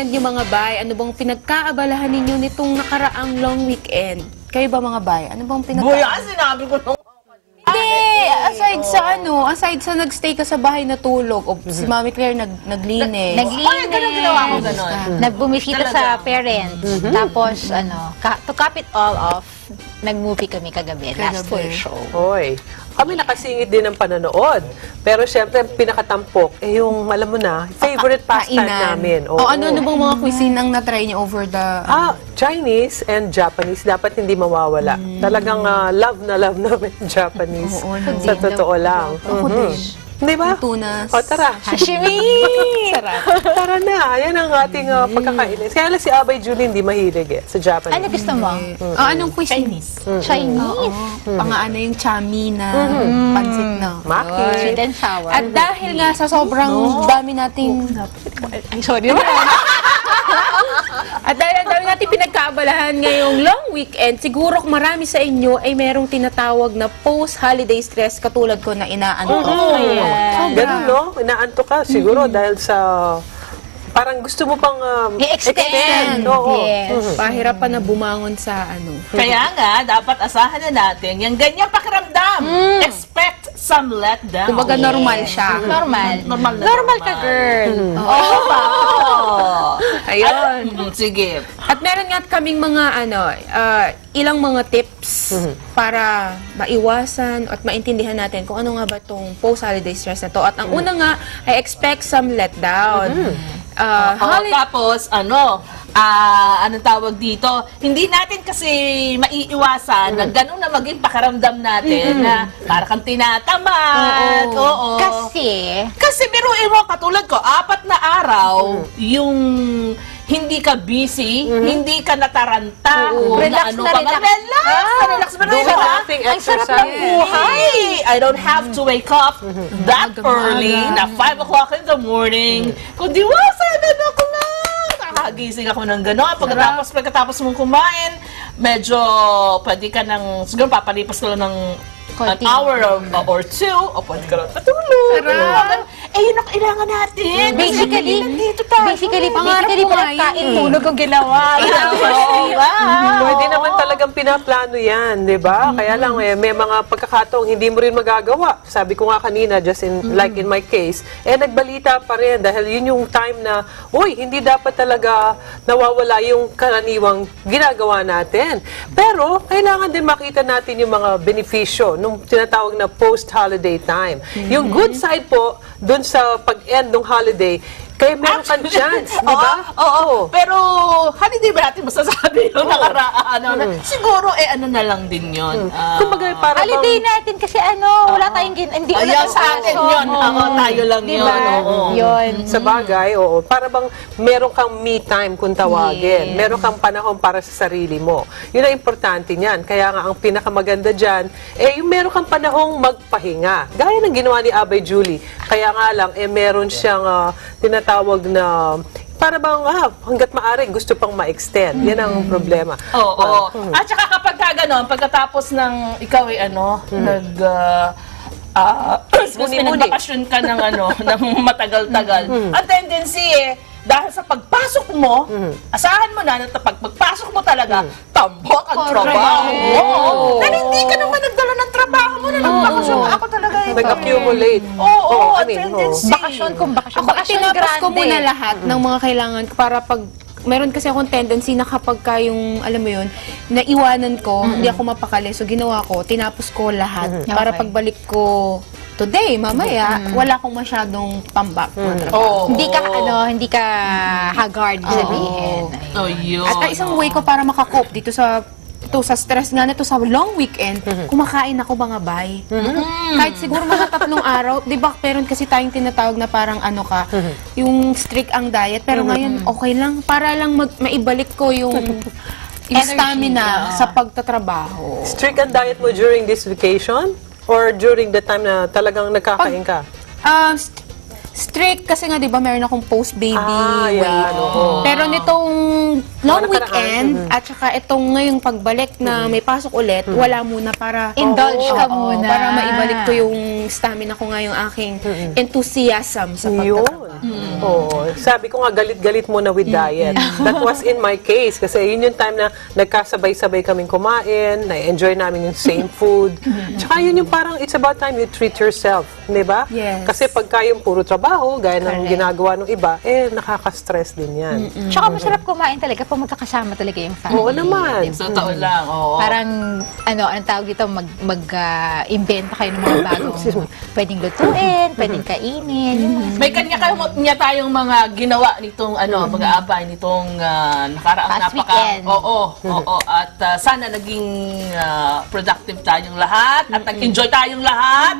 weekend yung mga bay? Ano bang pinagkaabalahan ninyo nitong nakaraang long weekend? Kayo ba mga bay? Ano bang Buya, sinabi ko nung... Hindi, aside sa nagstay ka sa bahay na tulog, o si Mami Claire naglinis. Ay, ganun ginawa ko, ganun. Nagbumisita sa parents. Tapos, to cap it all off, nag-movie kami kagabi. Last full show. Hoy, kami nakasingit din ng panonood. Pero syempre, pinakatampok, yung, alam mo na, favorite pastime namin. Ano bang mga cuisine ang natry niyo over the... Chinese and Japanese, dapat hindi mawawala. Talagang love na namin Japanese. Sa totoo lang. Di ba? Tunas. O, tara. Sashimi! Sarap. Tara na. Yan ang ating pagkakainin. Kaya lang si Abay Julie hindi mahilig sa Japanese. Ano gusto mo? Anong cuisine? Chinese. Pang-ano yung chami na pansit na. Maki. Sweet and sour. At dahil nga sa sobrang dami nating... Ay, sorry. At dahil ang dami natin pinagkaabalahan ngayong long weekend, siguro marami sa inyo ay merong tinatawag na post-holiday stress katulad ko na inaantok. Ganun, no? Inaantok ka siguro dahil sa... Parang gusto mo pang i-extend. Oo. Yes. Pahirapan na bumangon sa ano. Kaya nga, dapat asahan na natin yung ganyang pakiramdam. Expect some letdown. Kumbaga normal siya. Normal. Normal ka, girl. Ayun. Sige. At meron nga kaming mga ilang mga tips para maiwasan at maintindihan natin kung ano nga ba itong post-holiday stress na to. At ang una nga ay expect some letdown. Tapos, anong tawag dito, hindi natin kasi maiiwasan na gano'n na maging pakiramdam natin na para kang tinatamad. Oo. Kasi biruin mo, katulad ko, 4 na araw, yung hindi ka busy, hindi ka nataranta, Relax na relax. Ang sarap ng buhay. I don't have to wake up that early, na 5 o'clock in the morning. Kundi, 7 ako na. Nakagising ako ng gano'n. Pagkatapos mong kumain, medyo pwede ka ng, siguro papalipas ko lang ng an hour or 2, o pwede ka lang patulog. Yun ang kailangan natin. Basically, pagkain, tulog ang ginawa. Pwede naman talagang pinaplano yan, di ba? Kaya lang, may mga pagkakataong hindi mo rin magagawa. Sabi ko nga kanina, like in my case, nagbalita pa rin dahil yun yung time na, hindi dapat talaga nawawala yung karaniwang ginagawa natin. Pero, kailangan din makita natin yung mga benepisyo nung tinatawag na post-holiday time. Yung good side po, dun sa pag-end ng holiday, kaya meron kang chance, di ba? Oo. Pero, hindi ba natin masasabi yung nakaraan? Siguro, ano na lang din yun. Kumbaga, para holiday natin kasi wala tayong hindi Ayan sa atin yun. Tayo lang yun. Yun. sa bagay, para bang meron kang me time kung tawagin. Meron kang panahon para sa sarili mo. Yun ang importante niyan. Kaya nga, ang pinakamaganda dyan, yung meron kang panahong magpahinga. Gaya ng ginawa ni Abay Julie. Kaya nga lang, meron siyang tinatawag na para bang hanggat maaari gusto pang ma-extend. Yan ang problema. Oo. At saka kapag gano'n, pagkatapos ng ikaw ay nagbakasyon ka ng ng matagal-tagal. Ang tendency dahil sa pagpasok mo, asahan mo na pag pagpasok mo talaga, tambak ang trabaho mo. Na hindi ka naman nagdala ng trabaho mo na nagbakasyon. Ako talaga Nag-accumulate. tendency. Bakasyon kung bakasyon. Ako, tinapos ko muna lahat ng mga kailangan ko para pag meron kasi akong tendency na kapag yung, alam mo yun, naiwanan ko, hindi ako mapakali. So, ginawa ko, tinapos ko lahat. Para pagbalik ko today, mamaya, wala akong masyadong pambak. Hindi ka haggard sabihin. Yun. At isang way ko para makakope dito sa stress nga nito sa long weekend, kumakain ako mga bay. Kahit siguro mga 3 araw, di ba, meron kasi tayong tinatawag na parang yung strict ang diet, pero ngayon okay lang, para lang maibalik ko yung stamina sa pagtatrabaho. Strict ang diet mo during this vacation? Or during the time na talagang nagkakain ka? Strict kasi nga 'di ba meron akong post-baby weight. Yan, Pero nitong long nakaraan, weekend at saka itong ngayong pagbalik na may pasok ulit, wala muna para Indulge ka muna. Para maibalik ko yung stamina ko ngayong aking enthusiasm sa pagtatrabaho. Oo. Sabi ko nga, galit-galit muna with diet. That was in my case. Kasi yun yung time na nagkasabay-sabay kaming kumain, na-enjoy namin yung same food. Tsaka yun yung parang, it's about time you treat yourself. Di ba? Yes. Kasi pagka yung puro trabaho, gaya ng Correct. ginagawa ng iba, nakaka-stress din yan. Tsaka masarap kumain talaga pag magkakasama talaga yung family. Oo naman. Sa totoo lang, oo. Parang, anong tawag dito, mag-invento kayo ng mga bagong pwedeng lutuin, pwedeng kainin. Yung mga May kanya tayong mga ginawa nitong mag-aabay nitong nakaraang Past napaka weekend. Oo at sana naging productive tayong lahat at nag-enjoy tayong lahat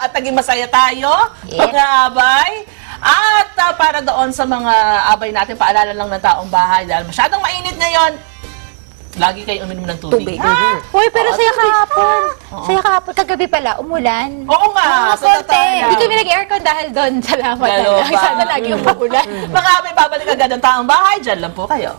at naging masaya tayo Yes. mag-aabay. At para doon sa mga abay natin, paalala lang ng taong bahay dahil masyadong mainit ngayon. Lagi kayo uminom ng tubig. Uy, pero saya kahapon. Saya kahapon. Kagabi pala, umulan. Oo nga, sa totoo lang. Hindi kami nag-aircon dahil doon. Salamat Dalawa na lang. pa. Sana lagi umulan. Mga abay, babalik agad ang taong bahay. Diyan lang po kayo.